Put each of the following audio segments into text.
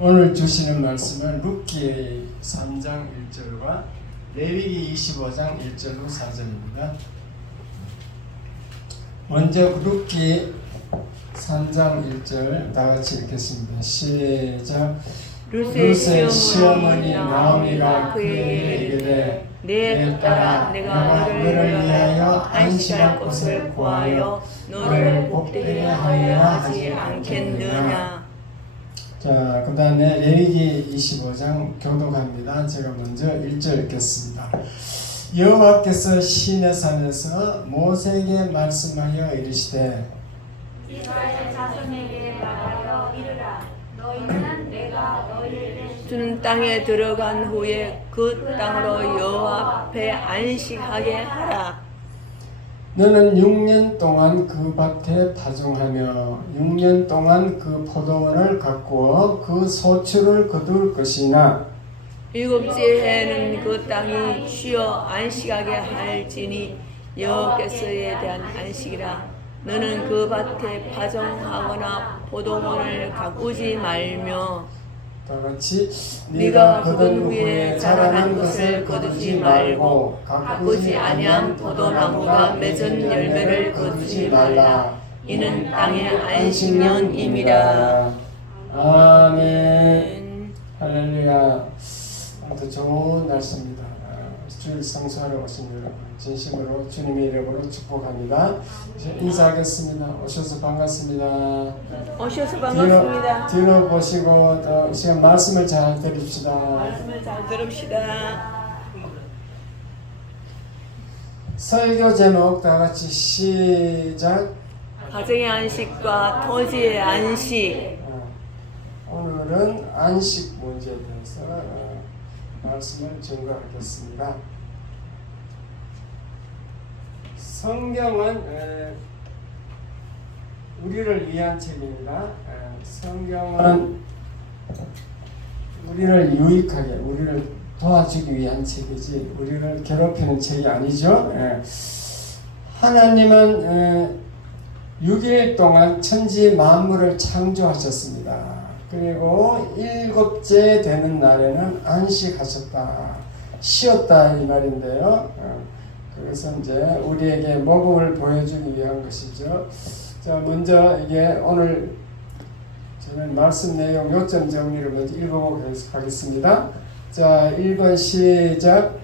오늘 주시는 말씀은 룻기 3장 1절과 레위기 25장 1절로 4절입니다. 먼저 룻기 3장 1절 다같이 읽겠습니다. 시작. 룻의 시어머니 나오미가 그에게 이르되 내 딸아 내가 너를 위하여 안식할 곳을 구하여 너를 복되게 하여야 하지 않겠느냐. 자, 그 다음에 레위기 25장 교독합니다. 제가 먼저 1절 읽겠습니다. 여호와께서 시내산에서 모세에게 말씀하여 이르시되 이스라엘 자손에게 말하여 이르라. 너희는 내가 너희에게 주는 땅에 들어간 후에 그 땅으로 여호와 앞에 안식하게 하라. 너는 6년 동안 그 밭에 파종하며 6년 동안 그 포도원을 가꾸어 그 소출을 거둘 것이나 일곱째 해에는 그 땅이 쉬어 안식하게 할지니 여호와께서에 대한 안식이라. 너는 그 밭에 파종하거나 포도원을 가꾸지 말며 다같이 네가 거둔 후에 자라난 것을 거두지 말고 가꾸지 아니한 포도나무가 맺은 열매를 거두지 말라. 이는 땅의 안식년임이라. 아멘. 할렐루야. 아무튼 좋은 날씨입니다. 주일 성수하러 오신 여러분 진심으로 주님의 이름으로 축복합니다. 인사하겠습니다. 오셔서 반갑습니다. 오셔서 반갑습니다. 뒤로 보시고 또 시간 말씀을 잘 들읍시다. 말씀을 잘 들읍시다. 설교 제목 다 같이 시작. 가정의 안식과 토지의 안식. 오늘은 안식 문제에 대해서 말씀을 증거하겠습니다. 성경은 우리를 위한 책입니다. 성경은 우리를 유익하게, 우리를 도와주기 위한 책이지 우리를 괴롭히는 책이 아니죠. 하나님은 6일 동안 천지 만물을 창조하셨습니다. 그리고 7째 되는 날에는 안식하셨다, 쉬었다 이 말인데요. 그래서 이제 우리에게 모범을 보여주기 위한 것이죠. 자, 먼저 이게 오늘 저는 말씀 내용 요점 정리를 먼저 읽어보도록 하겠습니다. 자, 1번 시작.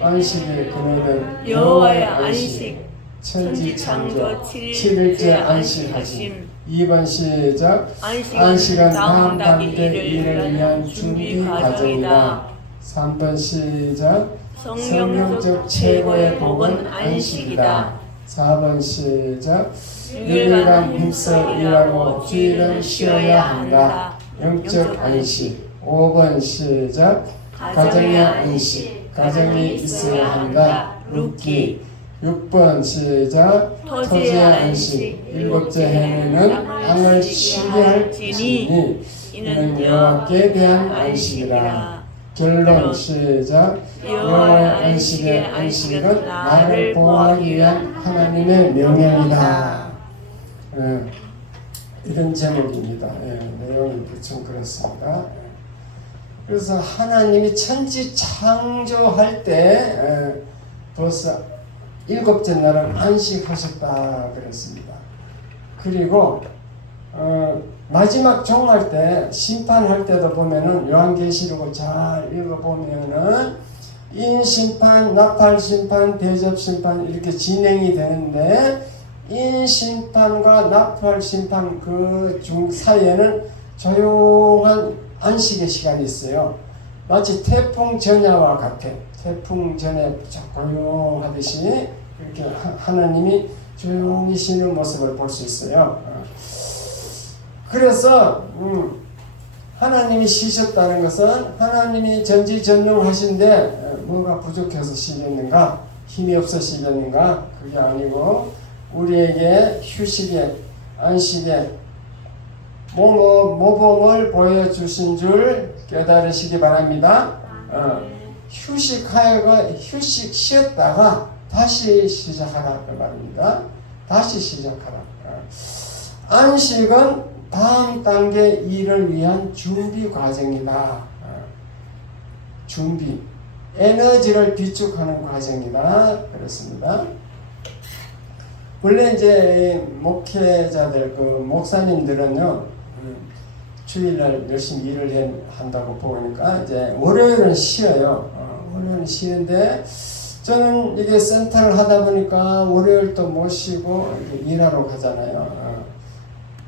안식일 그날은 여호와의 안식. 천지 창조 7일째 안식하심. 2번 시작. 안식은 다음 단계 일을 위한 준비 과정이다. 3번 시작. 성경적 최고의 복은 안식이다. 4번 시작. 6일간 힘써 일하고 주일은 쉬어야 한다. 영적 안식. 5번 시작. 가정의 안식. 가정이 있어야 한다. 룻기. 6번 시작. 토지의 안식. 7째 해에는 땅을 쉬게 할지니 이는 여호와께 대한 안식이라. 결론 시작. 여호와의 안식의 안식은 나를 보호하기 위한 하나님의 명령이다. 이런 제목입니다. 내용이 좀 그렇습니다. 그래서 하나님이 천지 창조할 때 벌써 7째 날은 안식하셨다 그랬습니다. 그리고 마지막 종말 때 심판할 때도 보면은 요한계시록을 잘 읽어보면은 인심판, 나팔심판, 대접심판 이렇게 진행이 되는데 인심판과 나팔심판 그 중 사이에는 조용한 안식의 시간이 있어요. 마치 태풍 전야와 같아. 태풍 전에 조용하듯이 이렇게 하나님이 조용히 쉬는 모습을 볼 수 있어요. 그래서 하나님이 쉬셨다는 것은 하나님이 전지전능하신데 뭐가 부족해서 쉬겠는가? 힘이 없어 쉬겠는가? 그게 아니고 우리에게 휴식의 안식의 모범을 보여주신 줄 깨달으시기 바랍니다. 휴식 쉬었다가 다시 시작하라 그 말입니다. 다시 시작하라. 안식은 다음 단계 일을 위한 준비 과정이다. 준비, 에너지를 비축하는 과정이다. 그렇습니다. 원래 이제 목회자들, 그 목사님들은요, 주일날 열심히 일을 한다고 보니까 이제 월요일은 쉬어요. 월요일은 쉬는데 저는 이게 센터를 하다 보니까 월요일도 못 쉬고 일하러 가잖아요.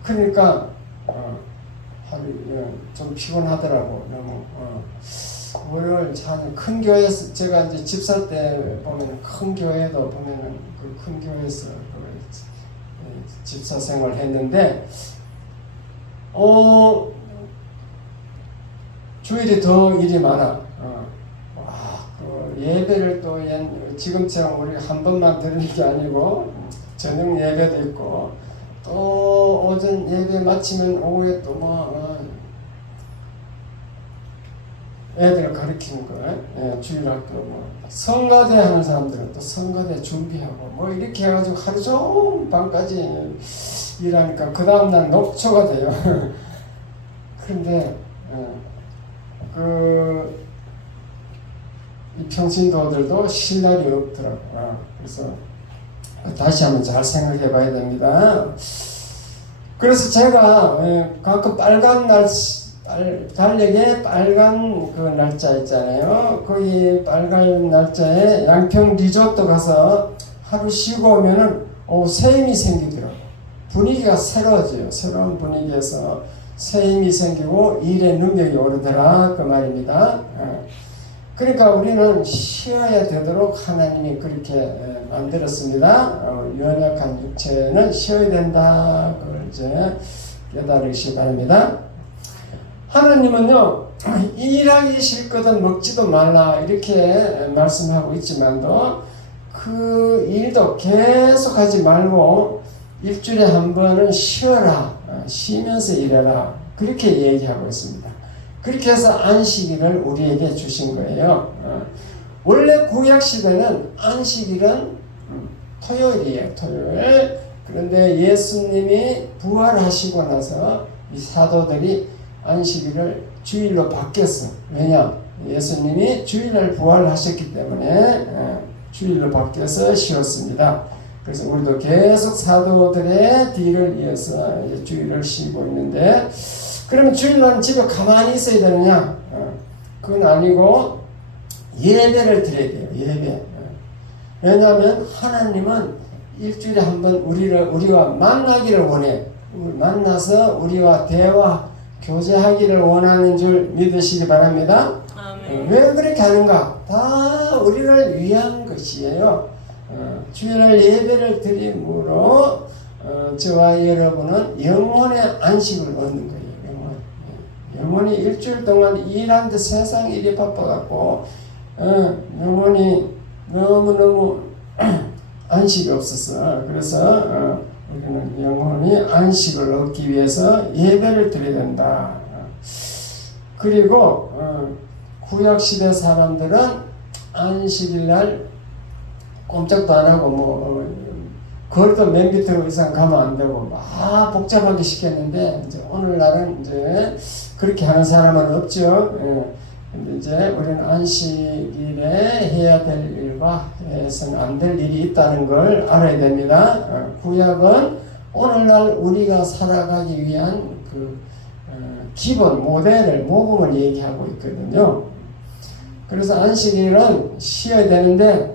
그러니까 하루 좀 피곤하더라고. 너무 월요일 참 큰 교회에서 제가 이제 집사 때 보면 큰 교회도 보면은 그 큰 교회에서 집사 생활 했는데 주일이 더 일이 많아. 그 예배를 또 지금처럼 우리 한 번만 드리는 게 아니고 저녁 예배도 있고 또 오전 예배 마치면 오후에 또 애들 가르치는 거, 주일학교 성가대 하는 사람들은 또 성가대 준비하고 이렇게 해가지고 하루 종일 밤까지 일하니까 그 다음날 녹초가 돼요. 그런데 이 평신도들도 쉴 날이 없더라고요. 그래서 다시 한번 잘 생각해 봐야 됩니다. 그래서 제가 가끔 빨간 달력에 빨간 그 날짜 있잖아요. 거기 빨간 날짜에 양평 리조트 가서 하루 쉬고 오면은 새 힘이 생기더라고. 분위기가 새로워져요. 새로운 분위기에서 새 힘이 생기고 일의 능력이 오르더라 그 말입니다. 그러니까 우리는 쉬어야 되도록 하나님이 그렇게 만들었습니다. 연약한 육체는 쉬어야 된다. 그걸 이제 깨달으시기 바랍니다. 하나님은요, 일하기 싫거든 먹지도 말라 이렇게 말씀하고 있지만도 그 일도 계속 하지 말고 일주일에 한 번은 쉬어라. 쉬면서 일해라. 그렇게 얘기하고 있습니다. 그렇게 해서 안식일을 우리에게 주신 거예요. 원래 구약시대는 안식일은 토요일이에요. 토요일. 그런데 예수님이 부활하시고 나서 이 사도들이 안식일을 주일로 바뀌었어. 왜냐? 예수님이 주일날 부활하셨기 때문에 주일로 바뀌어서 쉬었습니다. 그래서 우리도 계속 사도들의 뒤를 이어서 이제 주일을 쉬고 있는데, 그러면 주일날 집에 가만히 있어야 되느냐? 그건 아니고 예배를 드려야 돼요. 예배. 왜냐하면 하나님은 일주일에 한 번 우리와 만나기를 원해. 만나서 우리와 대화, 교제하기를 원하는 줄 믿으시기 바랍니다. 아멘. 왜 그렇게 하는가? 다 우리를 위한 것이에요. 주일날 예배를 드림으로 저와 여러분은 영혼의 안식을 얻는 거예요. 영혼이 일주일 동안 일하는데 세상 일이 바빠갖고 영혼이 너무너무 안식이 없었어. 그래서 우리는 영혼이 안식을 얻기 위해서 예배를 드려야 된다. 그리고 구약시대 사람들은 안식일날 꼼짝도 안 하고 걸어도 몇 미터 이상 가면 안 되고 막 복잡하게 시켰는데 이제 오늘날은 이제 그렇게 하는 사람은 없죠. 근데 이제 우리는 안식일에 해야 될 일과 해서는 안 될 일이 있다는 걸 알아야 됩니다. 구약은 오늘날 우리가 살아가기 위한 그 기본 모델을 모범을 얘기하고 있거든요. 그래서 안식일은 쉬어야 되는데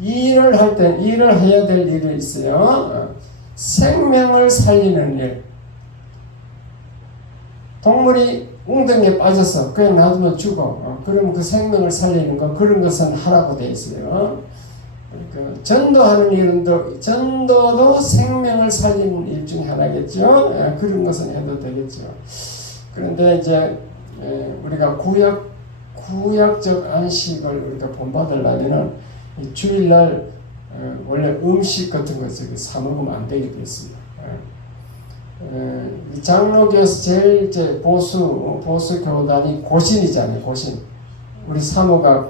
일을 할 때 일을 해야 될 일이 있어요. 생명을 살리는 일. 동물이 웅덩이에 빠져서 그냥 놔두면 죽어. 그러면 그 생명을 살리는 거 그런 것은 하라고 돼 있어요. 그러니까 전도하는 일은 전도도 생명을 살리는 일 중에 하나겠죠. 그런 것은 해도 되겠죠. 그런데 이제 우리가 구약적 안식을 우리가 본받으려면은 주일날 원래 음식 같은 거 사 먹으면 안 되게 돼 있습니다. 장로교에서 제일 이제 보수 교단이 고신이잖아요. 고신. 우리 사모가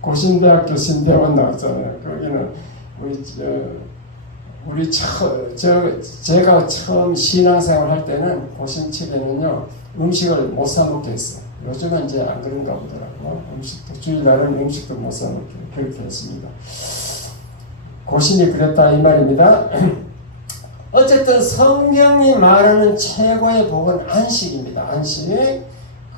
고신대학교 신대원 나왔잖아요. 거기는 우리 제가 처음 신앙생활 할 때는 고심집에는요 음식을 못 사 먹게 했어요. 요즘은 이제 안 그런가 보더라고요. 음식도 주일날은 음식도 못 사 먹게 그렇게 했습니다. 고심이 그랬다 이 말입니다. 어쨌든 성경이 말하는 최고의 복은 안식입니다. 안식.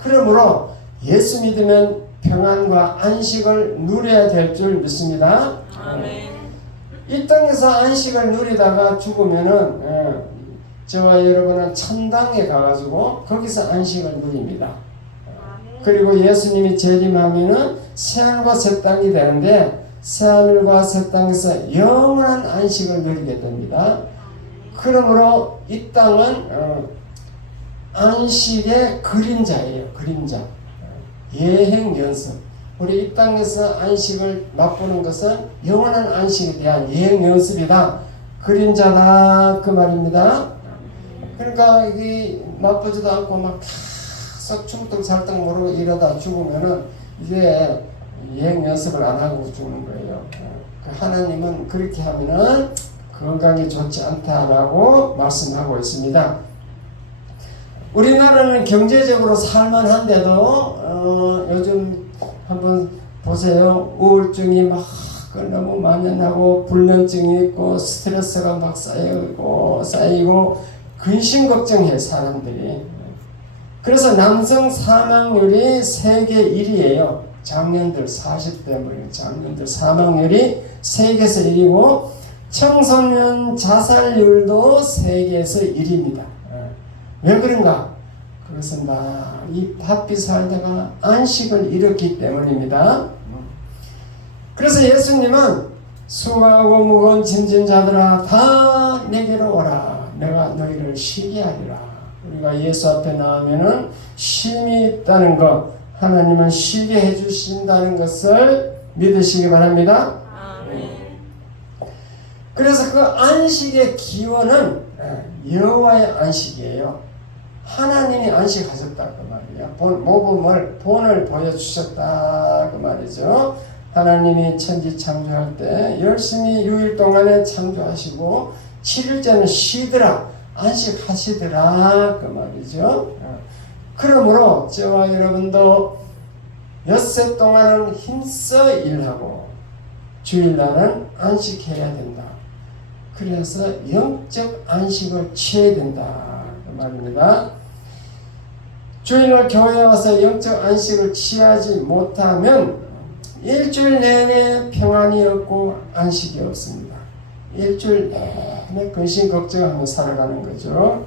그러므로 예수 믿으면 평안과 안식을 누려야 될 줄 믿습니다. 아멘. 이 땅에서 안식을 누리다가 죽으면은 저와 여러분은 천당에 가가지고 거기서 안식을 누립니다. 그리고 예수님이 재림하면은 새하늘과 새 땅이 되는데 새하늘과 새 땅에서 영원한 안식을 누리게 됩니다. 그러므로 이 땅은 안식의 그림자예요. 그림자. 예행 연습. 우리 이 땅에서 안식을 맛보는 것은 영원한 안식에 대한 예행 연습이다. 그림자다 그 말입니다. 그러니까 이 맛보지도 않고 막 계속 충동살짝 모르고 이러다 죽으면은 이제 예행 연습을 안 하고 죽는 거예요. 하나님은 그렇게 하면은 건강에 좋지 않다라고 말씀하고 있습니다. 우리나라는 경제적으로 살만한데도 요즘 한번 보세요. 우울증이 막 너무 만연하고 불면증이 있고 스트레스가 막 쌓이고 근심 걱정해 사람들이. 그래서 남성 사망률이 세계 1위예요. 장년들 40대 장년들 사망률이 세계에서 1위고 청소년 자살률도 세계에서 1위입니다. 왜 그런가? 그것은 다 이 바삐 살다가 안식을 잃었기 때문입니다. 그래서 예수님은 수고하고 무거운 짐진 자들아 다 내게로 오라. 내가 너희를 쉬게 하리라. 우리가 예수 앞에 나오면은 쉼이 있다는 것, 하나님은 쉬게 해주신다는 것을 믿으시기 바랍니다. 아멘. 그래서 그 안식의 기원은 여호와의 안식이에요. 하나님이 안식하셨다 그 말이에요. 모범을 본을 보여주셨다 그 말이죠. 하나님이 천지 창조할 때 열심히 6일 동안에 창조하시고 7일째는 쉬더라 안식하시더라 그 말이죠. 그러므로 저와 여러분도 엿새 동안은 힘써 일하고 주일날은 안식해야 된다. 그래서 영적 안식을 취해야 된다 그 말입니다. 주일날 교회에 와서 영적 안식을 취하지 못하면 일주일 내내 평안이 없고 안식이 없습니다. 일주일 내내 근심 걱정하며 살아가는 거죠.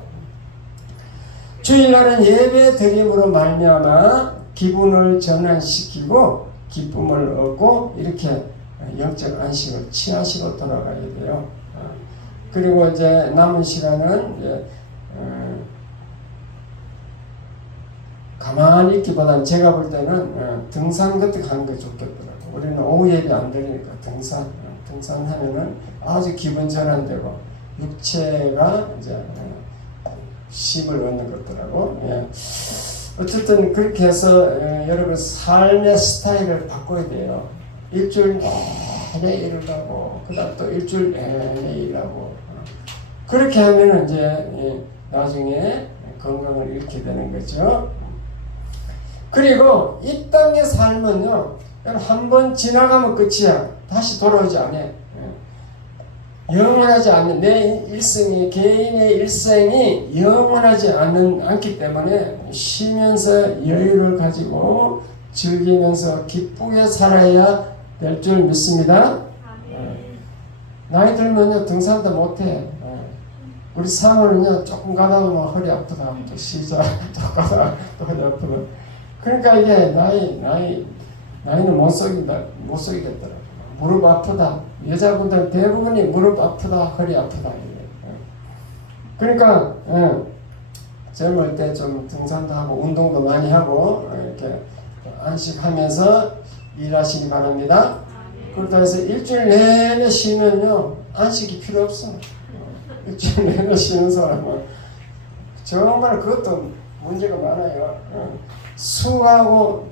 주일날은 예배 드림으로 말미암아 기분을 전환시키고 기쁨을 얻고 이렇게 영적 안식을 취하시고 돌아가야 돼요. 그리고 이제 남은 시간은 이제 가만히 있기보다는 제가 볼 때는 등산 같은 거 하는 게 좋겠더라고요. 우리는 오후 예배 안 드리니까 등산하면은 아주 기분 전환되고 육체가 이제 쉼을 얻는 것더라고. 예. 어쨌든 그렇게 해서 여러분 삶의 스타일을 바꿔야 돼요. 일주일 내내 일을 하고 그다음 또 일주일 내내 일하고 그렇게 하면은 이제 나중에 건강을 잃게 되는 거죠. 그리고 이 땅의 삶은요, 한 번 지나가면 끝이야. 다시 돌아오지 않아. 영원하지 않는 내 일생이 개인의 일생이 영원하지 않기 때문에 쉬면서 여유를 가지고 즐기면서 기쁘게 살아야 될 줄 믿습니다. 나이 들면요 등산도 못해. 우리 사모는요 조금 가다 보면 허리 아프다 또 쉬자 또 가다 또 허리 아프다. 그러니까 이게 나이는 못 속이겠더라고. 무릎 아프다. 여자분들 대부분이 무릎 아프다, 허리 아프다. 그러니까 젊을 때 좀 등산도 하고 운동도 많이 하고 이렇게 안식하면서 일하시기 바랍니다. 그렇다 해서 일주일 내내 쉬면요 안식이 필요 없어. 일주일 내내 쉬는 사람은 정말 그것도 문제가 많아요. 수고하고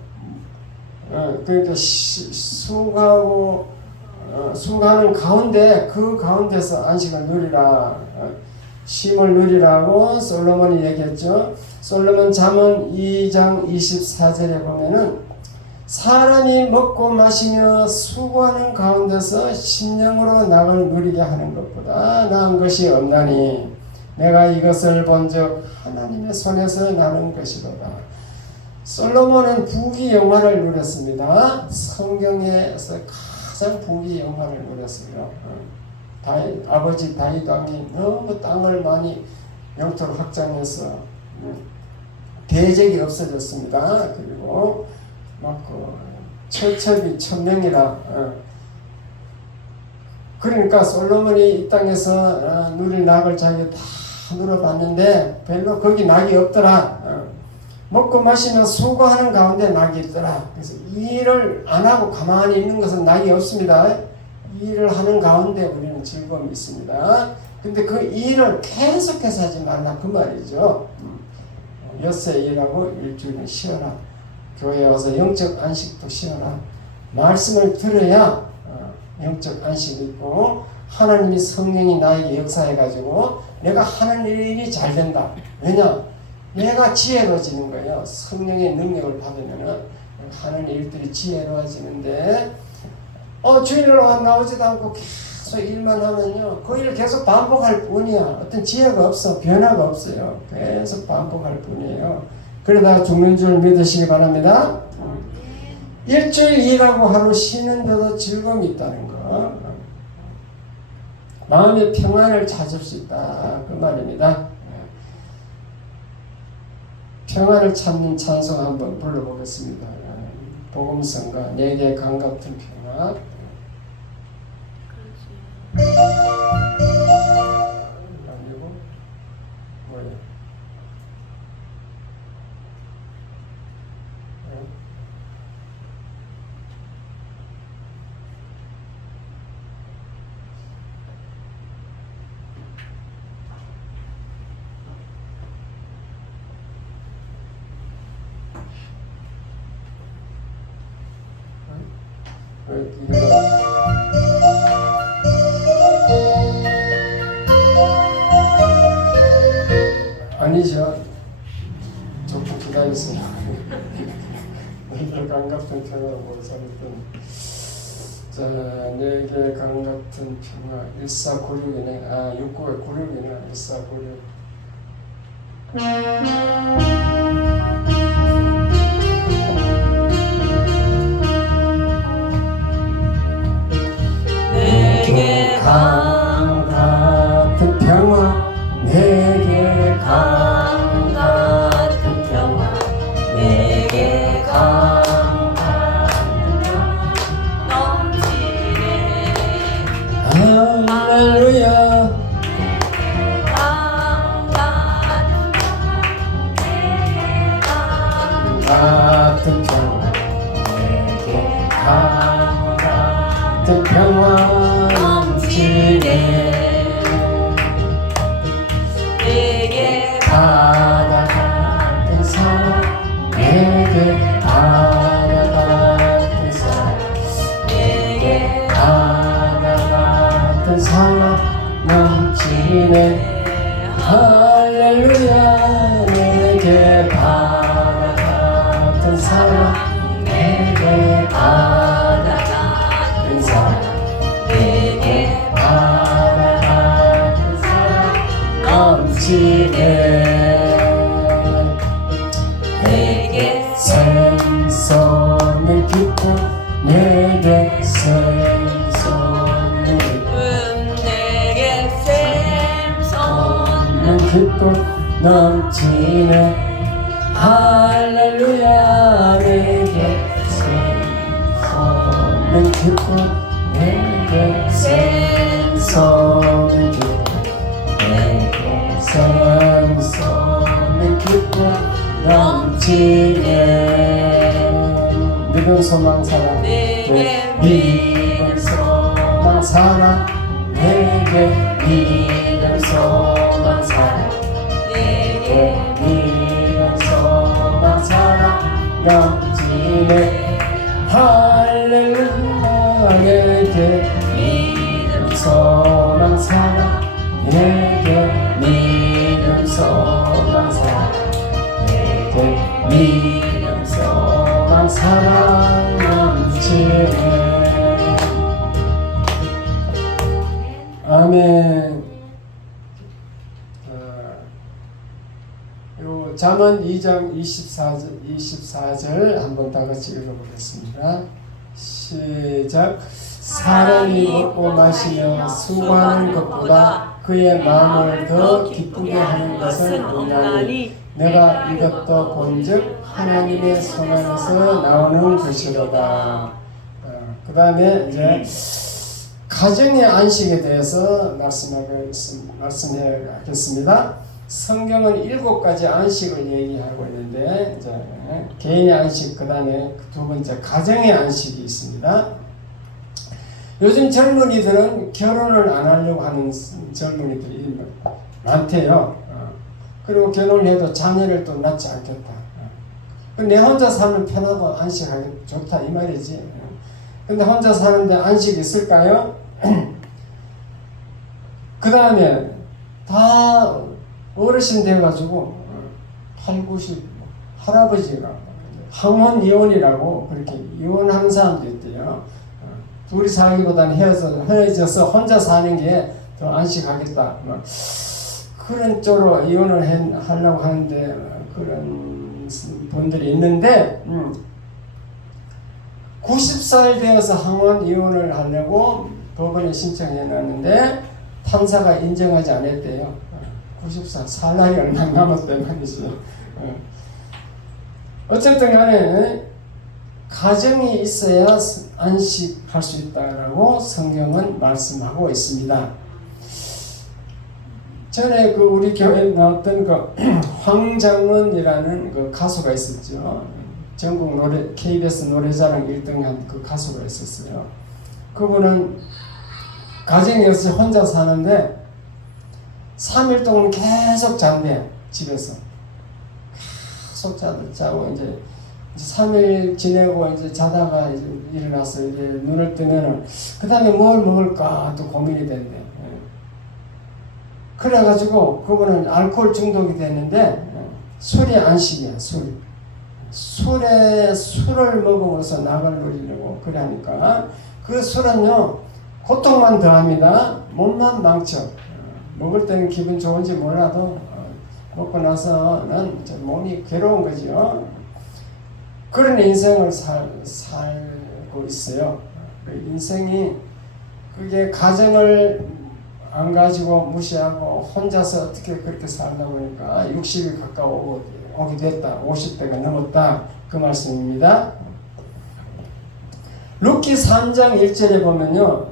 그러니까 수고하고 수고하는 가운데 그 가운데서 안식을 누리라. 쉼을 누리라고 솔로몬이 얘기했죠. 솔로몬 잠언 2장 24절에 보면은 사람이 먹고 마시며 수고하는 가운데서 심령으로 낙을 누리게 하는 것보다 나은 것이 없나니 내가 이것을 본즉 하나님의 손에서 나는 것이로다. 솔로몬은 부귀 영화를 누렸습니다. 성경에서 가장 부귀 영화를 누렸어요. 아버지 다윗 왕이 너무 땅을 많이 영토를 확장해서 대적이 없어졌습니다. 그리고 철첩이 천명이라. 그러니까 솔로몬이 이 땅에서 누릴 낙을 자기가 다 누려봤는데 별로 거기 낙이 없더라. 먹고 마시며 수고하는 가운데 낙이 있더라. 그래서 일을 안 하고 가만히 있는 것은 낙이 없습니다. 일을 하는 가운데 우리는 즐거움이 있습니다. 근데 그 일을 계속해서 하지 말라 그 말이죠. 엿새 일하고 일주일은 쉬어라. 교회에 와서 영적 안식도 쉬어라. 말씀을 들어야 영적 안식이 있고 하나님이 성령이 나에게 역사해가지고 내가 하는 일이 잘 된다. 왜냐? 내가 지혜로워지는 거예요. 성령의 능력을 받으면은 하는 일들이 지혜로워지는데 주일로 나오지도 않고 계속 일만 하면요. 그 일을 계속 반복할 뿐이야. 어떤 지혜가 없어. 변화가 없어요. 계속 반복할 뿐이에요. 그러다가 죽는 줄 믿으시기 바랍니다. 일주일 일하고 하루 쉬는데도 즐거움이 있다는 거. 마음의 평안을 찾을 수 있다. 그 말입니다. 평안을 찾는 찬송 한번 불러보겠습니다. 복음성가 내게 강 같은 평안. 아니고 뭐예요? 아니죠. 조금 기다렸어요. 내게 강 같은 평화를 못 살았던. 자, 내게 강 같은 평화 1496이네. 6996이네. 1496. 내게 강 같은 평화 내게 강 같은 평화 내게 강 같은 평화 넘치네 할렐루야 강 같은 평화 내게 강 같은 평화 내게 강 같은 평화 넘치네 내게 바다 같은 사랑 내게 바다 같은 사랑 내게 바다 같은 사랑 넘치네 할렐루야 내게 바다 같은 사랑 내게 바다 같은 사랑 내게 바다 같은 사랑 넘치네 내게 샘솟는 기쁨 내게 샘솟는 기쁨 내게 샘솟는 기쁨 넘치네 할렐루야 내게 샘솟는 기쁨 내게 샘솟는 기쁨 내게 샘솟는 기쁨 넘치네 믿음 소망 사랑 내게 믿음 소망 사랑 내게 믿음 소망 사랑 내게 믿음 소망 사랑 넘치네 할렐루야 내게 사랑 넘치네. 아멘. 요 잠언 2장 24절 한번 다 같이 읽어보겠습니다. 시작. 사람이 먹고 마시며 수고하는 것보다 그의 마음을 더 기쁘게 하는 것은 없나니 내가 이것도 본즉 하나님의 손 안에서 나오는 것이로다. 그 다음에 이제 가정의 안식에 대해서 말씀하겠습니다. 성경은 7가지 안식을 얘기하고 있는데 이제 개인의 안식, 그 다음에 두 번째 가정의 안식이 있습니다. 요즘 젊은이들은 결혼을 안 하려고 하는 젊은이들이 많대요. 그리고 결혼을 해도 자녀를 또 낳지 않겠다. 내 혼자 살면 편하고 안식하기 좋다 이 말이지. 근데 혼자 사는데 안식이 있을까요? 그 다음에 다 어르신 돼가지고 8, 90 할아버지가 항원 이혼이라고 그렇게 이혼하는 사람도 있대요. 둘이 살기보다는 헤어져서 혼자 사는 게 더 안식하겠다. 그런 쪽으로 이혼을 하려고 하는데 그런 분들이 있는데 90살 되어서 항원 이혼을 하려고 법원에 신청해 놨는데 판사가 인정하지 않았대요. 90살 살 날이 얼마 남았대 말이죠. 어쨌든 간에 가정이 있어야 안식할 수 있다라고 성경은 말씀하고 있습니다. 전에 그 우리 교회에 나왔던 그 황장은이라는 그 가수가 있었죠. 전국 KBS 노래자랑 1등한 그 가수가 있었어요. 그분은 가정에서 혼자 사는데 3일 동안 계속 잔대. 집에서 계속 자고 이제 3일 지내고 이제 자다가 이제 일어나서 이제 눈을 뜨면은 그 다음에 뭘 먹을까 또 고민이 된대. 그래가지고 그분은 알코올 중독이 됐는데 술이 안식이야. 술을 먹으면서 낙을 누리려고 그래 하니까 그 술은요 고통만 더합니다. 몸만 망쳐. 먹을 때는 기분 좋은지 몰라도 먹고 나서는 몸이 괴로운 거죠. 그런 인생을 살고 있어요. 인생이 그게 가정을 안 가지고 무시하고 혼자서 어떻게 그렇게 살다 보니까 60이 가까워 오게 됐다. 50대가 넘었다. 그 말씀입니다. 룻기 3장 1절에 보면요.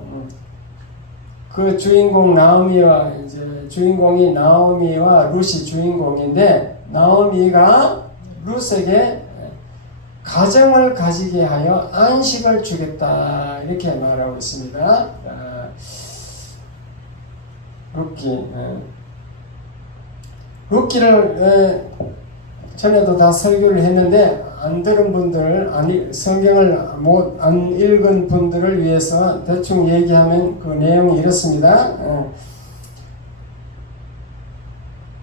그 주인공 나오미와 이제 주인공이 나오미와 룻이 주인공인데 나오미가 룻에게 가정을 가지게 하여 안식을 주겠다 이렇게 말하고 있습니다. 룻기를 전에도 다 설교를 했는데 안 들은 분들, 성경을 안 읽은 분들을 위해서 대충 얘기하면 그 내용이 이렇습니다.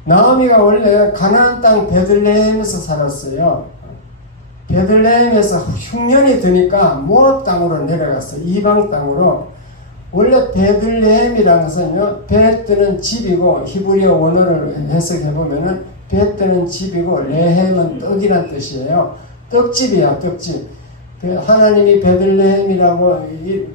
나오미가 원래 가나안 땅 베들레헴에서 살았어요. 베들레헴에서 흉년이 드니까 모압 땅으로 내려갔어요. 이방 땅으로. 원래 베들레헴이라는 것은요, 배 뜨는 집이고, 히브리어 원어를 해석해보면은, 배 뜨는 집이고, 레헴은 떡이란 뜻이에요. 떡집이야, 떡집. 하나님이 베들레헴이라고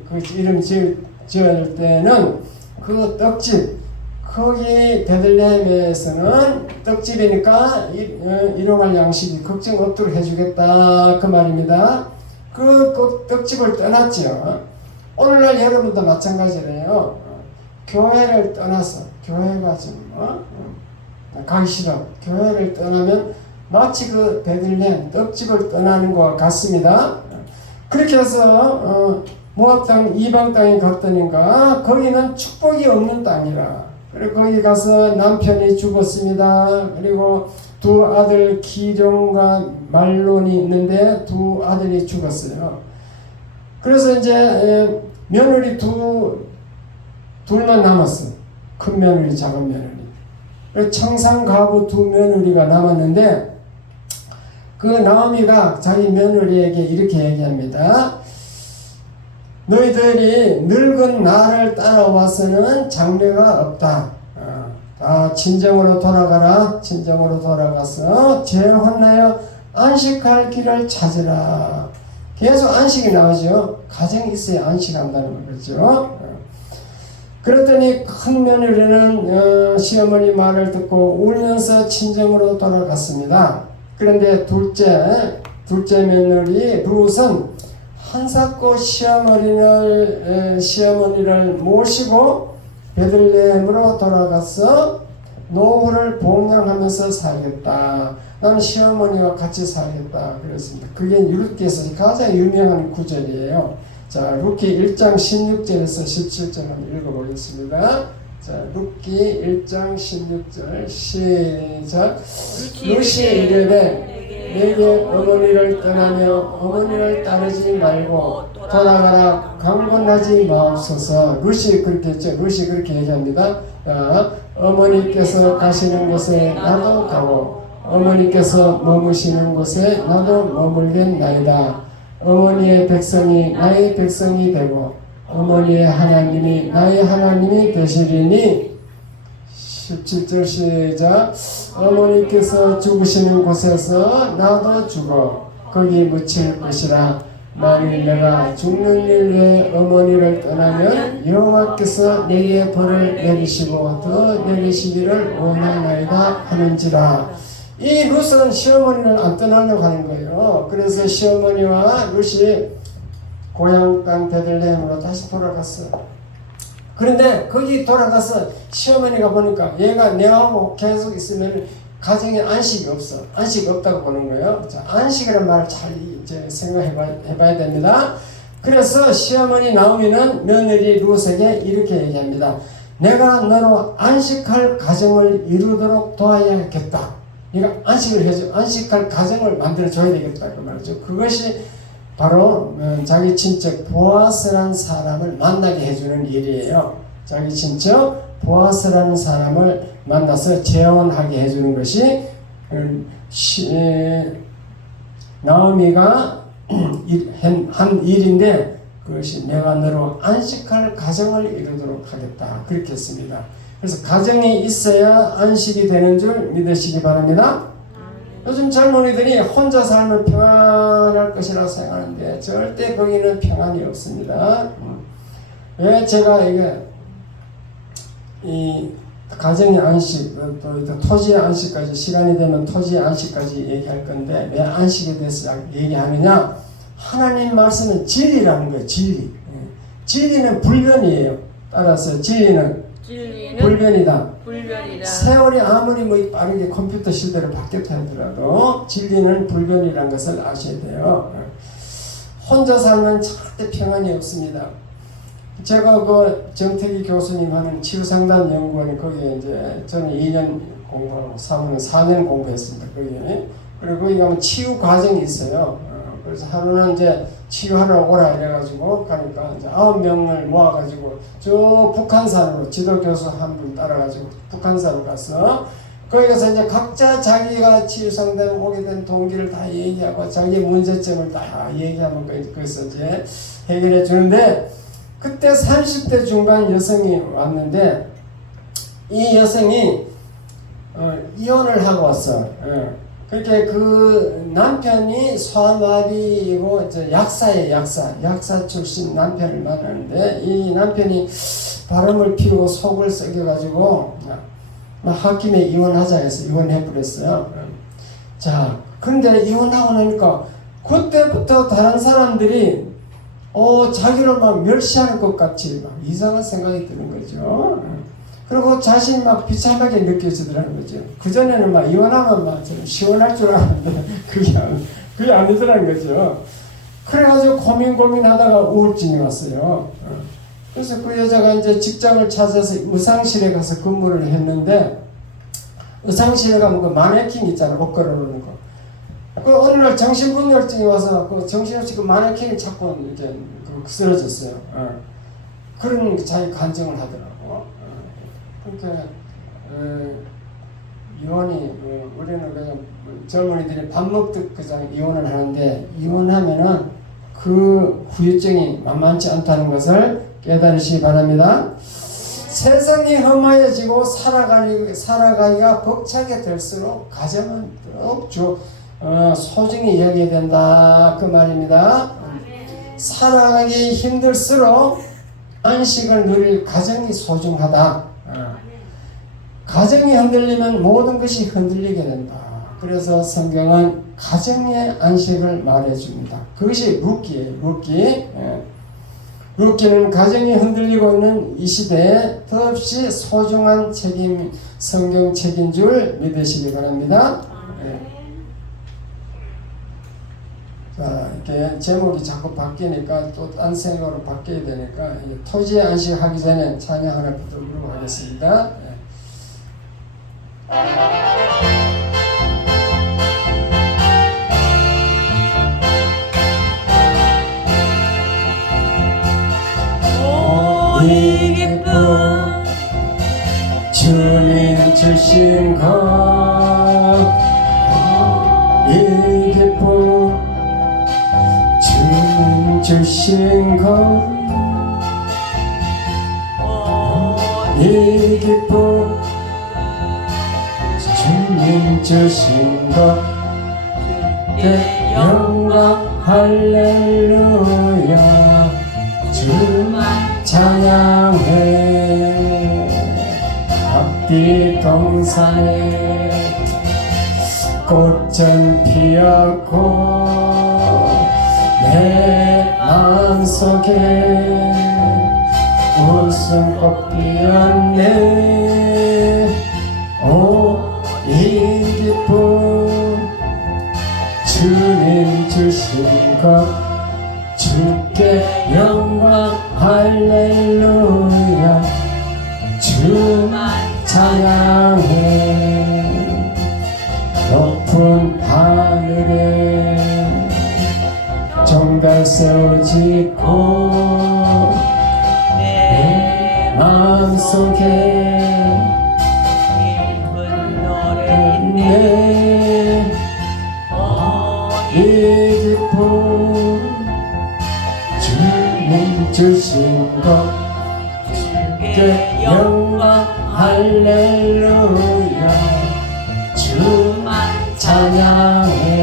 그 이름 지을 때는 그 떡집, 거기 베들레헴에서는 떡집이니까 일용할 양식이 걱정 없도록 해주겠다, 그 말입니다. 그 떡집을 떠났죠. 오늘날 여러분도 마찬가지래요. 교회를 떠나서 교회가 지금 가기 싫어. 교회를 떠나면 마치 그 베들레헴 떡집을 떠나는 것과 같습니다. 그렇게 해서 모압 땅 이방 땅에 갔더니까 거기는 축복이 없는 땅이라. 그리고 거기 가서 남편이 죽었습니다. 그리고 두 아들 기령과 말론이 있는데 두 아들이 죽었어요. 그래서 이제 며느리 둘만 남았어. 큰 며느리, 작은 며느리. 청상 가부 두 며느리가 남았는데 그 나오미가 자기 며느리에게 이렇게 얘기합니다. 너희들이 늙은 나를 따라와서는 장래가 없다. 다 친정으로 돌아가라. 친정으로 돌아가서 재혼하여 안식할 길을 찾으라. 계속 안식이 나오죠. 가정이 있어야 안식한다는 거죠. 그랬더니 큰 며느리는 시어머니 말을 듣고 울면서 친정으로 돌아갔습니다. 그런데 둘째 며느리 룻은 한사코 시어머니를 모시고 베들레헴으로 돌아가서 노후를 봉양하면서 살겠다. 나는 시어머니와 같이 살겠다. 그랬습니다. 그게 룻기에서 가장 유명한 구절이에요. 자, 룻기 1장 16절에서 17절 한번 읽어보겠습니다. 자, 룻기 1장 16절 시작. 룻이 이르되 내게 어머니를 떠나며 어머니를 따르지 말고 돌아가라 강권하지 마옵소서. 룻이 그렇게 했죠. 룻이 그렇게 얘기합니다. 어머니께서 가시는 곳에 나도 가고 어머니께서 머무시는 곳에 나도 머물겠나이다. 어머니의 백성이 나의 백성이 되고 어머니의 하나님이 나의 하나님이 되시리니 17절 시작. 어머니께서 죽으시는 곳에서 나도 죽어 거기 묻힐 것이라. 만일 내가 죽는 일 외에 어머니를 떠나면 여호와께서 내게 벌을 내리시고 더 내리시기를 원하나이다 하는지라. 이 룻은 시어머니를 안 떠나려고 하는 거예요. 그래서 시어머니와 룻이 고향 땅 베들레헴으로 다시 돌아갔어요. 그런데 거기 돌아가서 시어머니가 보니까 얘가 내하고 계속 있으면 가정에 안식이 없어. 안식이 없다고 보는 거예요. 자, 안식이라는 말을 잘 이제 생각해봐야 됩니다. 그래서 시어머니 나오미는 며느리 룻에게 이렇게 얘기합니다. 내가 너로 안식할 가정을 이루도록 도와야겠다. 네가 안식을 해줘. 안식할 가정을 만들어줘야 되겠다. 그 말이죠. 그것이 바로 자기 친척 보아스라는 사람을 만나게 해주는 일이에요. 자기 친척 보아스라는 사람을 만나서 재혼하게 해주는 것이 나오미가 한 일인데 그것이 내가 너로 안식할 가정을 이루도록 하겠다. 그렇게 했습니다. 그래서 가정이 있어야 안식이 되는 줄 믿으시기 바랍니다. 요즘 젊은이들이 혼자 살면 평안할 것이라고 생각하는데 절대 거기는 평안이 없습니다. 왜 제가 이게 이 가정의 안식 또 토지의 안식까지 시간이 되면 토지의 안식까지 얘기할 건데 왜 안식에 대해서 얘기하느냐? 하나님 말씀은 진리라는 거예요. 진리. 진리는 불변이에요. 따라서 진리는 불변이다. 세월이 아무리 빠르게 컴퓨터 시대로 바뀌었다 하더라도 진리는 불변이라는 것을 아셔야 돼요. 혼자 살면 절대 평안이 없습니다. 제가 그 정태기 교수님 하는 치유상담 연구원에 거기에 이제 저는 2년 공부하고 4년 공부했습니다. 거기에. 그리고 거기 가면 치유 과정이 있어요. 그래서 하루는 이제 치유하러 오라 이래가지고 가니까 이제 9명을 모아가지고 저 북한산으로 지도교수 한 분 따라가지고 북한산으로 가서 거기 가서 이제 각자 자기가 치유상담 오게 된 동기를 다 얘기하고 자기의 문제점을 다 얘기하면 거기서 이제 해결해 주는데 그때 30대 중반 여성이 왔는데 이 여성이 이혼을 하고 왔어. 그렇게 그 남편이 소아마비이고 약사예요. 약사 출신 남편을 만나는데 이 남편이 바람을 피우고 속을 썩여가지고 홧김에 이혼하자 해서 이혼해버렸어요. 자, 그런데 이혼하고 나니까 그때부터 다른 사람들이 자기를 막 멸시하는 것 같이 막 이상한 생각이 드는 거죠. 그리고 자신이 막 비참하게 느껴지더라는 거죠. 그전에는 막 이혼하면 막 좀 시원할 줄 알았는데 그게 아니더라는 거죠. 그래가지고 고민하다가 우울증이 왔어요. 그래서 그 여자가 이제 직장을 찾아서 의상실에 가서 근무를 했는데 의상실에 가면 그 마네킹 있잖아. 옷 걸어놓는 거. 그 어느 날 정신분열증이 와서 그 정신없이 그 마네킹을 찾고 이제 쓰러졌어요. 그런 자기 간증을 하더라고. 그러니까 이혼이 우리는 그냥 젊은이들이 밥 먹듯 그냥 이혼을 하는데 이혼하면은 그 후유증이 만만치 않다는 것을 깨달으시기 바랍니다. 세상이 험하여지고 살아가기가 벅차게 될수록 가정은 더욱 소중히 여겨야 된다 그 말입니다. 살아가기 힘들수록 안식을 누릴 가정이 소중하다. 가정이 흔들리면 모든 것이 흔들리게 된다. 그래서 성경은 가정의 안식을 말해줍니다. 그것이 룻기예요. 룻기. 룻기는 가정이 흔들리고 있는 이 시대에 더없이 소중한 성경 책인 줄 믿으시기 바랍니다. 자, 이렇게 제목이 자꾸 바뀌니까 또 딴 생각으로 바뀌어야 되니까 토지의 안식하기 전에 찬양 하나 부르도록 하겠습니다. 이 기쁨 주님 주신 것, 이 기쁨 주님 주신 것, 이 기쁨 주님 주신 것, 내 영광 할렐루야 주만 찬양해. 앞뒤 동산에 꽃은 피었고 내 마음속에 웃음꽃 피었네. 오, 이 기쁨 주님 주신 것, 주께 영광 할렐루야 주만 찬양해. 높은 하늘에 종달 세워지고 내 마음속에 기쁜 노래네. 이 기쁨 주님 주신 것, 주께 영광 할렐루야 주만 찬양해.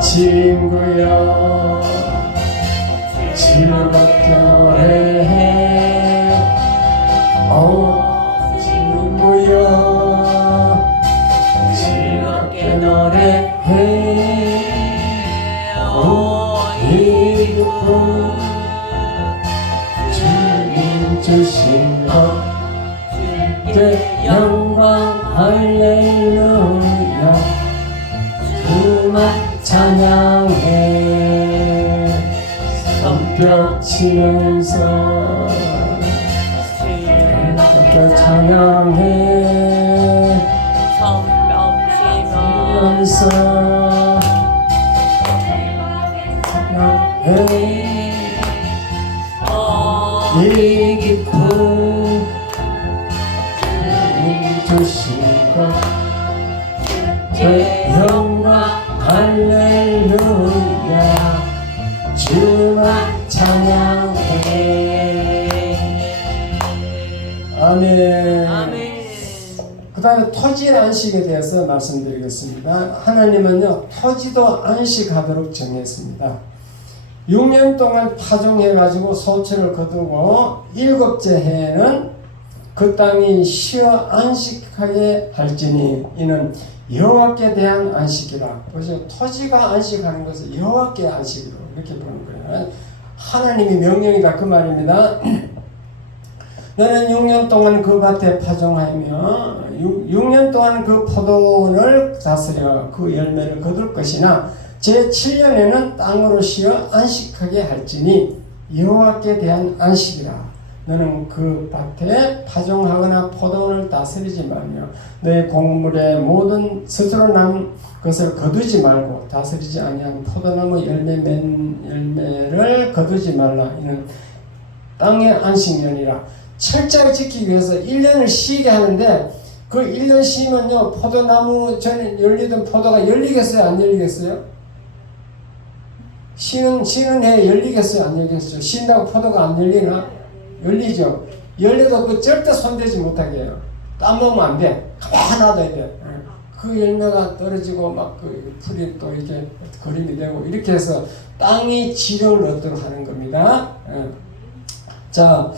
친구여 즐겁게 노래해. 오 친구여 즐겁게 노래해. 오 이 기쁨 주님 주신 것, 주께 영광 할렐루야 주만 찬양해. 성벽 치면서 즐겁게 찬양해. 성벽치면서 이 기쁨 주님 주신 것, 제 영광 할렐루야 주만 찬양해. 아멘. 아멘. 그 다음에 토지 안식에 대해서 말씀드리겠습니다. 하나님은요 토지도 안식하도록 정했습니다. 6년 동안 파종해가지고 소출을 거두고 7째 해에는 그 땅이 쉬어 안식하게 할지니 이는 여호와께 대한 안식이라. 보세요. 토지가 안식하는 것은 여호와께 안식으로 이렇게 보는 거예요. 하나님이 명령이다 그 말입니다. 너는 6년 동안 그 밭에 파종하며 6년 동안 그 포도원을 다스려 그 열매를 거둘 것이나 제7년에는 땅으로 쉬어 안식하게 할지니 여호와께 대한 안식이라. 너는 그 밭에 파종하거나 포도원을 다스리지 말며 너의 곡물의 모든 스스로 난 것을 거두지 말고 다스리지 아니한 포도나무 열매를 거두지 말라. 이는 땅의 안식년이라. 철저하게 지키기 위해서 1년을 쉬게 하는데 그 1년 쉬면요 포도나무 전에 열리던 포도가 열리겠어요 안 열리겠어요? 쉬는 해에 열리겠어요 안 열리겠어요? 쉰다고 포도가 안 열리나? 열리죠. 열려도 그 절대 손대지 못하게 해요. 따먹으면 안 돼. 가만히 놔둬야 돼. 그 열매가 떨어지고 막 그 풀이 또 이렇게 그림이 되고 이렇게 해서 땅이 지력을 얻도록 하는 겁니다. 자,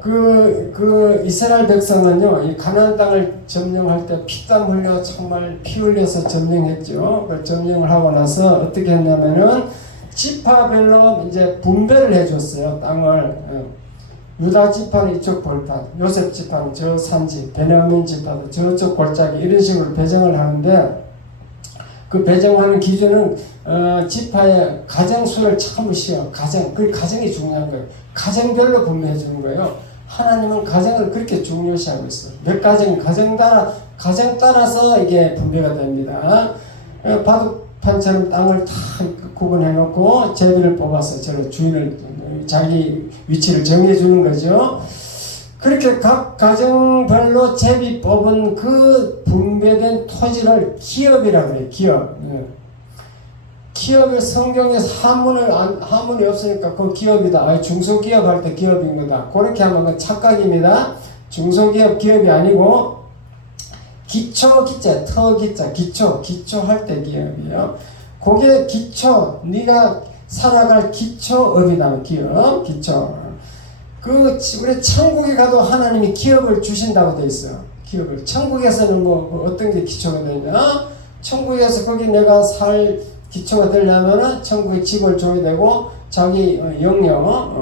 그 이스라엘 백성은요, 이 가나안 땅을 점령할 때 피땀 흘려 정말 피 흘려서 점령했죠. 그 점령을 하고 나서 어떻게 했냐면은 지파별로 이제 분배를 해줬어요. 땅을. 유다 지파는 이쪽 벌판, 요셉 지파는 저 산지, 베냐민 지파도 저쪽 골짜기 이런 식으로 배정을 하는데 그 배정하는 기준은 지파의 가정 수를 참으시어 그 가정이 중요한 거예요. 가정별로 분배해 주는 거예요. 하나님은 가정을 그렇게 중요시하고 있어요. 몇 가정 따라서 이게 분배가 됩니다. 바둑판처럼 땅을 다 구분해 놓고 제비를 뽑아서 저를 주인을 자기 위치를 정해 주는 거죠. 그렇게 각 가정별로 제비 뽑은 그 분배된 토지를 기업이라고 해요. 기업. 기업의 성경에서 한문이 없으니까 그 기업이다. 중소기업 할 때 기업인 거다. 그렇게 하면 그 착각입니다. 중소기업 기업이 아니고 기초 기자 기초 할 때 기업이에요. 그게 기초 네가 살아갈 기초업이다. 기초. 우리 천국에 가도 하나님이 기업을 주신다고 돼 있어요. 기업을. 천국에서는 뭐 어떤 게 기초가 되냐? 천국에서 거기 내가 살 기초가 되려면은 천국에 집을 줘야 되고 자기 영역,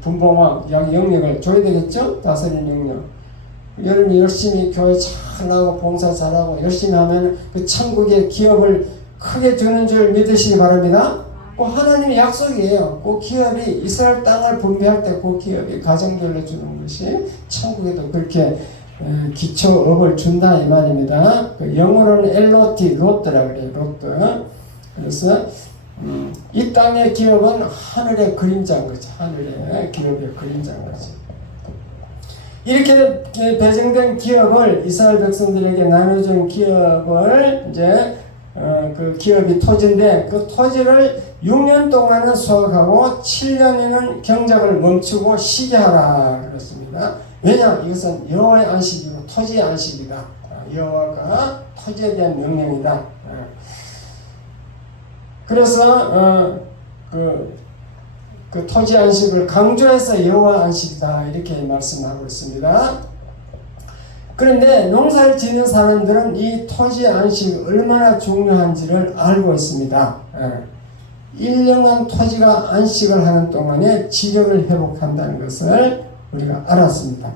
분봉왕, 영역을 줘야 되겠죠? 다스리는 영역. 여러분이 열심히 교회 잘하고 봉사 잘하고 열심히 하면 그 천국의 기업을 크게 주는 줄 믿으시기 바랍니다. 그 하나님의 약속이에요. 그 기업이 이스라엘 땅을 분배할 때 그 기업이 가정별로 주는 것이 천국에도 그렇게 기초업을 준다 이 말입니다. 그 영어로는 엘로티 로트라 그래요. 로트. 그래서 이 땅의 기업은 하늘의 그림자인 거죠. 하늘의 기업의 그림자인 거죠. 이렇게 배정된 기업을 이스라엘 백성들에게 나눠준 기업을 이제 그 기업이 토지인데 그 토지를 6년 동안은 수확하고 7년에는 경작을 멈추고 쉬게 하라 그랬습니다. 왜냐? 이것은 여호와의 안식이고 토지의 안식이다. 여호와가 토지에 대한 명령이다. 그래서 그 토지 안식을 강조해서 여호와 안식이다 이렇게 말씀하고 있습니다. 그런데 농사를 짓는 사람들은 이 토지 안식이 얼마나 중요한지를 알고 있습니다. 1년간 토지가 안식을 하는 동안에 지력을 회복한다는 것을 우리가 알았습니다.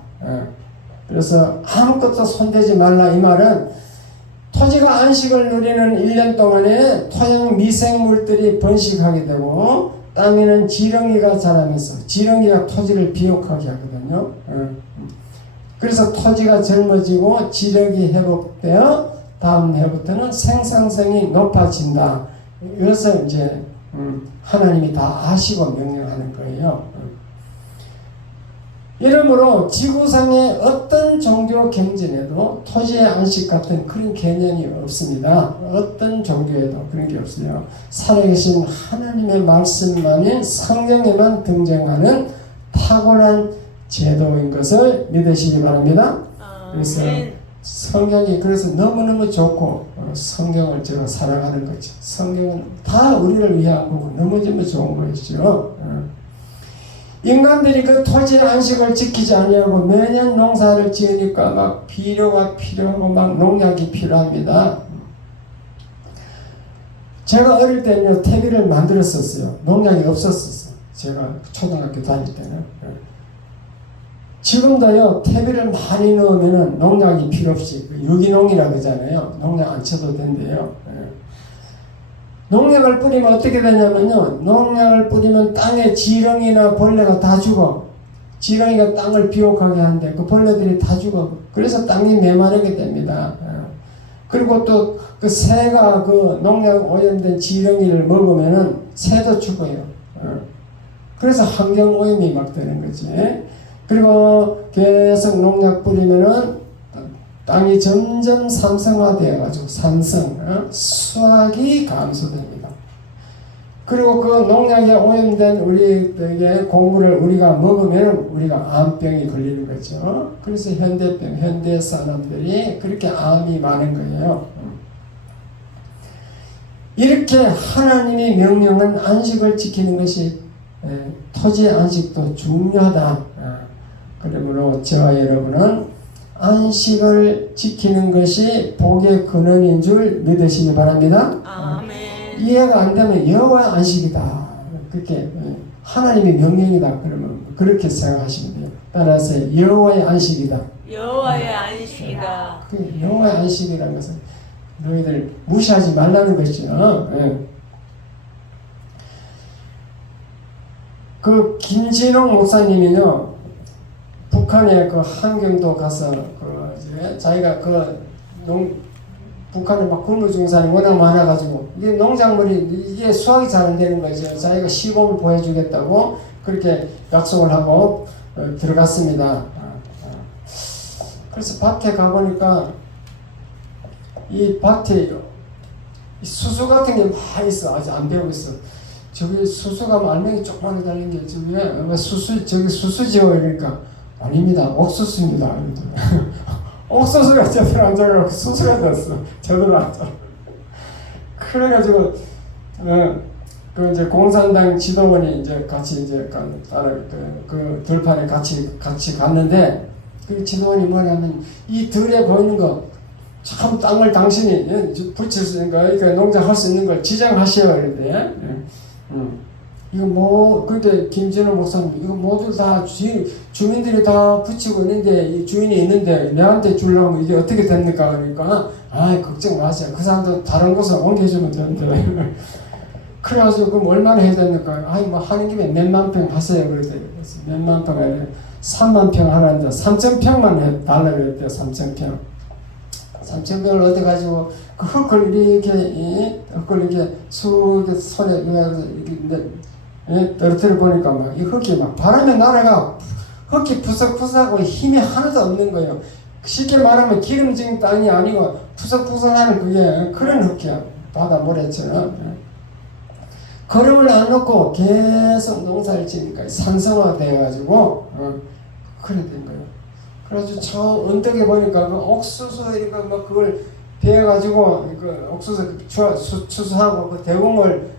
그래서 아무것도 손대지 말라 이 말은 토지가 안식을 누리는 1년 동안에 토양 미생물들이 번식하게 되고 땅에는 지렁이가 자라면서 지렁이가 토지를 비옥하게 하거든요. 그래서 토지가 젊어지고 지력이 회복되어 다음 해부터는 생산성이 높아진다. 이것을 이제 하나님이 다 아시고 명령하는 거예요. 이러므로 지구상의 어떤 종교 경전에도 토지의 안식 같은 그런 개념이 없습니다. 어떤 종교에도 그런 게 없어요. 살아계신 하나님의 말씀만이 성경에만 등장하는 탁월한 제도인 것을 믿으시기 바랍니다. 그래서 성경이 그래서 너무너무 좋고 성경을 제가 사랑하는 거죠. 성경은 다 우리를 위한 거고 너무너무 좋은 것이죠. 인간들이 그 토지의 안식을 지키지 아니하고 매년 농사를 지으니까 막 비료가 필요하고 막 농약이 필요합니다. 제가 어릴 때는요 퇴비를 만들었었어요. 농약이 없었었어요. 제가 초등학교 다닐 때는. 지금도요 퇴비를 많이 넣으면은 농약이 필요 없이 유기농이라고 하잖아요. 농약 안 쳐도 된대요. 농약을 뿌리면 어떻게 되냐면요. 농약을 뿌리면 땅에 지렁이나 벌레가 다 죽어. 지렁이가 땅을 비옥하게 하는데 그 벌레들이 다 죽어. 그래서 땅이 메마르게 됩니다. 그리고 또 그 새가 그 농약 오염된 지렁이를 먹으면은 새도 죽어요. 그래서 환경 오염이 막 되는 거지. 그리고 계속 농약 뿌리면은 땅이 점점 산성화되어 가지고 수확이 감소됩니다. 그리고 그 농약에 오염된 우리에게 곡물을 우리가 먹으면 우리가 암병이 걸리는 거죠. 그래서 현대 사람들이 그렇게 암이 많은 거예요. 이렇게 하나님이 명령한 안식을 지키는 것이 토지의 안식도 중요하다. 그러므로 저와 여러분은 안식을 지키는 것이 복의 근원인 줄 믿으시기 바랍니다. 아멘. 이해가 안 되면 여호와의 안식이다. 그렇게 하나님의 명령이다. 그러면 그렇게 생각하시면 돼요. 따라서 여호와의 안식이다. 여호와의 안식이다. 그 여호와의 안식이라는 것은 너희들 무시하지 말라는 것이죠. 그 김진홍 목사님이요, 북한에 그 한경도 가서 자기가 북한에 막 근무중산이 워낙 많아가지고 이게 농작물이 이게 수확이 잘 안 되는 거죠. 자기가 시범을 보여주겠다고 그렇게 약속을 하고 들어갔습니다. 그래서 밭에 가보니까 이 밭에 수수 같은 게 많이 있어. 아직 안 배우고 있어. 저기 수수가 알맹이 조그맣게 달린 게 저기 저기 수수지요. 이러니까 아닙니다. 옥수수입니다. 옥수수가 제대로 안 자라고 수수가 됐어. 제대로 안 자라. 그래가지고 그 이제 공산당 지도원이 이제 같이 이제 따라 그 들판에 같이 갔는데 그 지도원이 뭐냐면 이 들에 보이는 거 참 땅을 당신이 붙일 수 있는 거, 그러니까 농장할 수 있는 걸 지정하셔야 하는데, 이거 뭐, 근데 김진호 목사님, 이거 모두 다 주민들이 다 붙이고 있는데, 이 주인이 있는데, 내한테 주려면 이게 어떻게 됩니까? 그러니까, 걱정 마세요. 그 사람도 다른 곳에 옮겨주면 되는데. 그래가지고, 그럼 얼마나 해야 됩니까? 뭐 하는 김에 몇만 평 하세요. 그랬더니, 몇만 평 아니라 3만 평 하라는데, 3,000평만 달라고 그랬대요. 3,000평. 3,000평을 얻어가지고 그 흙을 이렇게 손에 이렇게 떨어뜨려 보니까 막 이 흙이 막 바람에 날아가 흙이 푸석푸석하고 힘이 하나도 없는 거예요. 쉽게 말하면 기름진 땅이 아니고 푸석푸석하는 그게 그런 흙이야. 바다 모래처럼. 거름을 안 놓고 계속 농사를 지니까 산성화가 되어가지고 그래 된 거예요. 그래가지고 저 언덕에 보니까 그 옥수수 이거 막 그걸 베어가지고 그 옥수수 추수하고 그 대웅을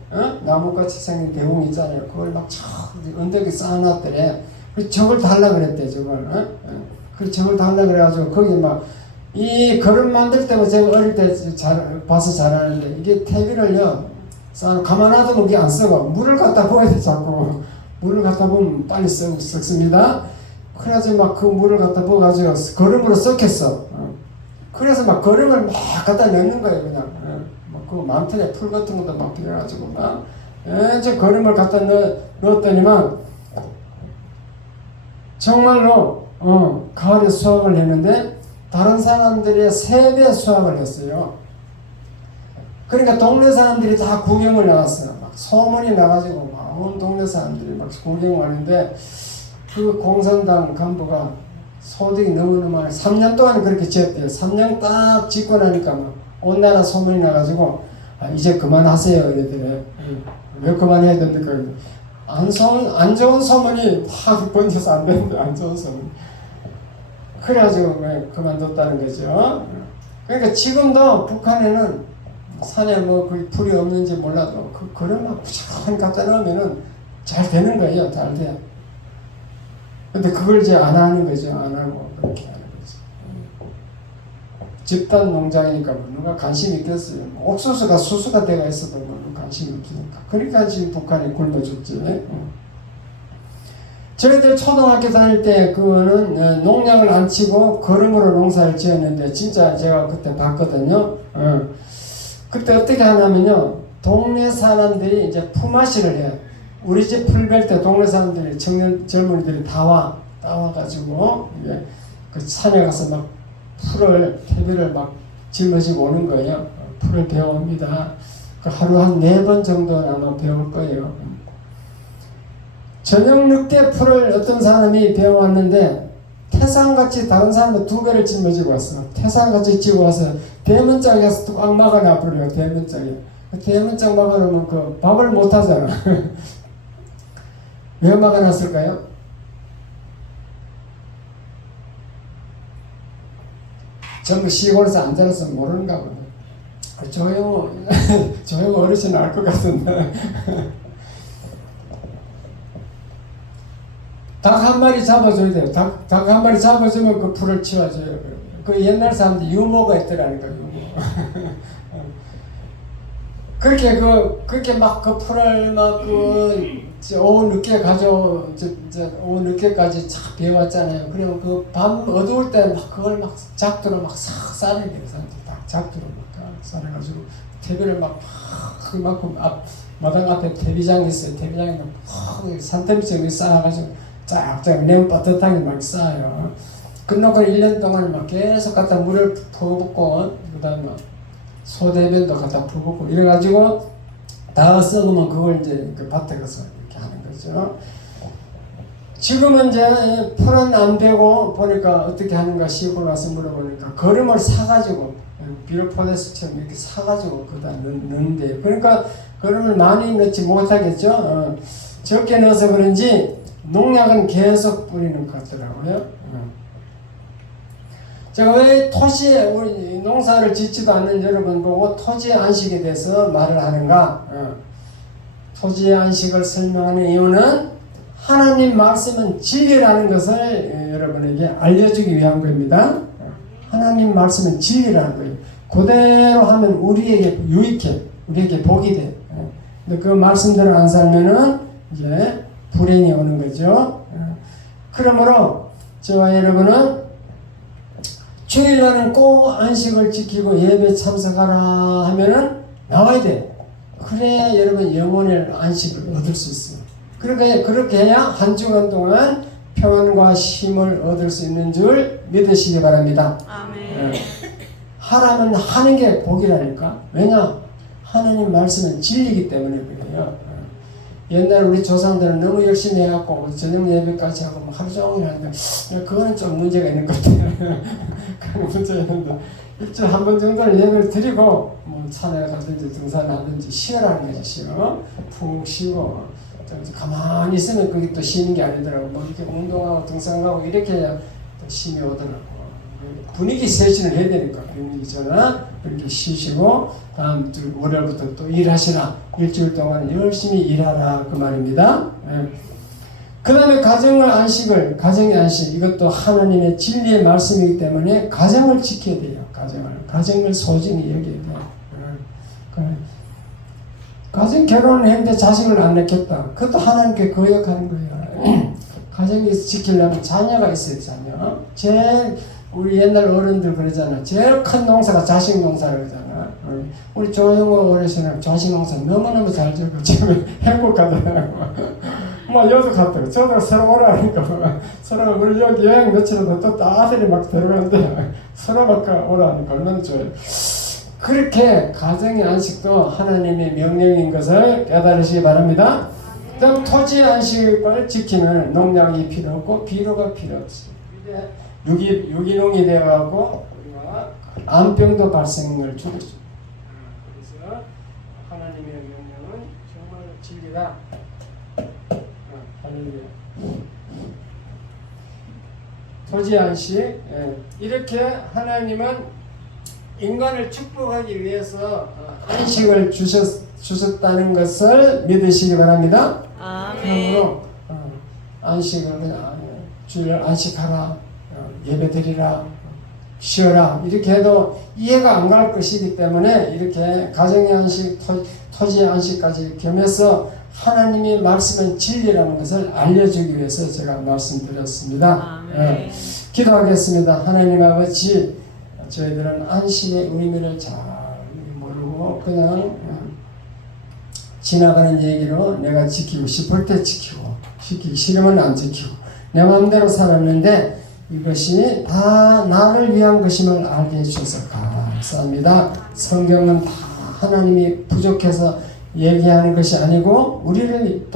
나무같이 생긴 대웅 있잖아요. 그걸 막 저 언덕에 쌓아놨더래. 그 저걸 달라 그랬대. 저걸 그 저걸 달라 그래가지고 거기 막 이 거름 만들 때고 제가 어릴 때 봐서 잘하는데 이게 퇴비를요 쌓아 가만 놔두면 이게 안 썩어. 물을 갖다 부어야 돼. 자꾸 물을 갖다 부으면 빨리 썩습니다. 그래가지고 막 그 물을 갖다 부어가지고 거름으로 썩혔어. 그래서 막 거름을 막 갖다 넣는 거예요. 그냥 그 많던데 풀 같은 것도 막 빌려가지고 막 저 거름을 갖다 넣었더니만 정말로 가을에 수확을 했는데 다른 사람들의 3배 수확을 했어요. 그러니까 동네 사람들이 다 구경을 나갔어요. 막 소문이 나가지고 막 온 동네 사람들이 막 구경을 하는데 그 공산당 간부가 소득이 너무너무 3년 동안 그렇게 지었대요. 3년 딱 짓고 나니까 막 온 나라 소문이 나가지고 이제 그만하세요 이랬더래. 왜 그만해야 됩니까? 안 좋은 소문이 확 번져서 안 되는데 안 좋은 소문. 그래가지고 그만뒀다는 거죠. 그러니까 지금도 북한에는 산에 뭐 그 풀이 없는지 몰라도 그런 막 부지런히 갖다 넣으면은 잘 되는 거예요. 잘 돼요. 근데 그걸 이제 안 하는 거죠. 안 하고 그렇게 하는 거죠. 집단 농장이니까 누가 관심이 있겠어요. 옥수수가 수수가 돼가 있어도 누가 관심이 없으니까. 그러니까 지금 북한이 굶어 죽지. 저희들 초등학교 다닐 때 그거는 농약을 안 치고 거름으로 농사를 지었는데 진짜 제가 그때 봤거든요. 그때 어떻게 하냐면요. 동네 사람들이 이제 품앗이를 해요. 우리 집 풀 벨 때 동네 사람들이 젊은이들이 다 와가지고 그 산에 가서 막 퇴비를 막 짊어지고 오는 거예요. 풀을 베어옵니다. 그 하루 한 4번 정도는 아마 베어올 거예요. 저녁 늦게 풀을 어떤 사람이 배워왔는데 태산같이 다른 사람도 2배를 짊어지고 왔어. 태산같이 지고 와서 대문짝에서 꽉 막아놔버려요. 대문짝에. 대문짝 막아놓으면 그 밥을 못 하잖아. 왜 막아놨을까요? 전부 시골에서 앉아서 모르는가 보네. 조용 어르신 알 것 같은데. 닭 한 마리 잡아줘야 돼요. 닭 한 마리 잡아주면 그 풀을 치워줘요. 그 옛날 사람들 유머가 있더라니까, 유머. 그렇게 막 그 풀을 오후 늦게 오후 늦게까지 착 배워왔잖아요. 그리고 그 밤 어두울 때 막 그걸 막 작두로 막 싹 싸내요. 사람들 다 작두로 막 싸내가지고 퇴비를 막 그만큼 마당 앞에 퇴비장이 있어요. 퇴비장에 막 산더미처럼 쌓아가지고 쫙쫙 냄 뻗듯하게 막 쌓아요. 끝나고 1년 동안 막 계속 갖다 물을 퍼붓고 그다음에 소대변도 갖다 퍼붓고 이래가지고 다 썩으면 그걸 이제 그 밭에 가서 이렇게 하는 거죠. 지금은 이제 풀은 안 되고 보니까 어떻게 하는가 시골 와서 물어보니까 거름을 사가지고 비료포데스처럼 이렇게 사가지고 거기다 넣는데요. 그러니까 거름을 많이 넣지 못하겠죠. 적게 넣어서 그런지 농약은 계속 뿌리는 것 같더라고요. 제가 왜 우리 농사를 짓지도 않는 여러분 보고 토지 안식에 대해서 말을 하는가? 토지 안식을 설명하는 이유는 하나님 말씀은 진리라는 것을 여러분에게 알려주기 위한 겁니다. 하나님 말씀은 진리라는 거예요. 그대로 하면 우리에게 유익해, 우리에게 복이 돼. 근데 그 말씀대로 안 살면은 이제 불행이 오는 거죠. 그러므로 저와 여러분은 주일날은 꼭 안식을 지키고 예배 참석하라 하면은 나와야 돼. 그래야 여러분 영혼의 안식을 얻을 수 있어요. 그렇게 해야 한 주간 동안 평안과 힘을 얻을 수 있는 줄 믿으시기 바랍니다. 아멘. 하라면 하는 게 복이라니까. 왜냐? 하나님 말씀은 진리이기 때문에 그래요. 옛날 우리 조상들은 너무 열심히 해갖고 저녁 예배까지 하고 하루 종일 하는데 그거는 좀 문제가 있는 것 같아요. 그런 문제가 있는데 일주일에 한 번 정도는 예배를 드리고 뭐 산에 가든지 등산을 하든지 쉬어라는 거지. 쉬어. 푹 쉬고 가만히 있으면 그게 또 쉬는 게 아니더라고. 뭐 이렇게 운동하고 등산하고 이렇게 해야 또 힘이 오더라고. 분위기 세신을 해야 되니까 분위기 전환 이렇게 쉬시고 다음 주 월요일부터 또 일하시라. 일주일 동안 열심히 일하라 그 말입니다. 그 다음에 가정의 안식 이것도 하나님의 진리의 말씀이기 때문에 가정을 지켜야 돼요. 가정을 소중히 여겨야 돼요. 가정 결혼을 했는데 자식을 안 낳겠다. 그것도 하나님께 거역하는 거예요. 가정이 지키려면 자녀가 있어요. 자녀. 우리 옛날 어른들 그러잖아. 제일 큰 농사가 자식 농사라고 그러잖아. 우리 조영호 어르신은 자식 농사 너무너무 잘 지고 지금 행복하더라고. 뭐 여도 갔다고 저도 서로 오라니까 서로 우리 여기 여행 며칠에도 또 아들이 막 데려가는데 서로 막 오라니까 얼마나 좋아요. 그렇게 가정의 안식도 하나님의 명령인 것을 깨달으시기 바랍니다. 그다음 토지 안식을 지키면 농약이 필요 없고 비료가 필요 없어요. 유기농이 되어가고 우리가 암병도 발생을 줄여줍니다. 그래서 하나님의 명령은 정말 진리다. 토지 안식. 이렇게 하나님은 인간을 축복하기 위해서 안식을 주셨다는 것을 믿으시기 바랍니다. 그러므로 안식을 그냥 주일 안식하라, 예배드리라, 쉬어라 이렇게 해도 이해가 안 갈 것이기 때문에 이렇게 가정의 안식, 토지의 안식까지 겸해서 하나님이 말씀은 진리라는 것을 알려주기 위해서 제가 말씀드렸습니다. 기도하겠습니다. 하나님 아버지, 저희들은 안식의 의미를 잘 모르고 그냥 지나가는 얘기로 내가 지키고 싶을 때 지키고 지키기 싫으면 안 지키고 내 마음대로 살았는데 이것이 다 나를 위한 것임을 알게 해주셔서 감사합니다. 성경은 다 하나님이 부족해서 얘기하는 것이 아니고 우리를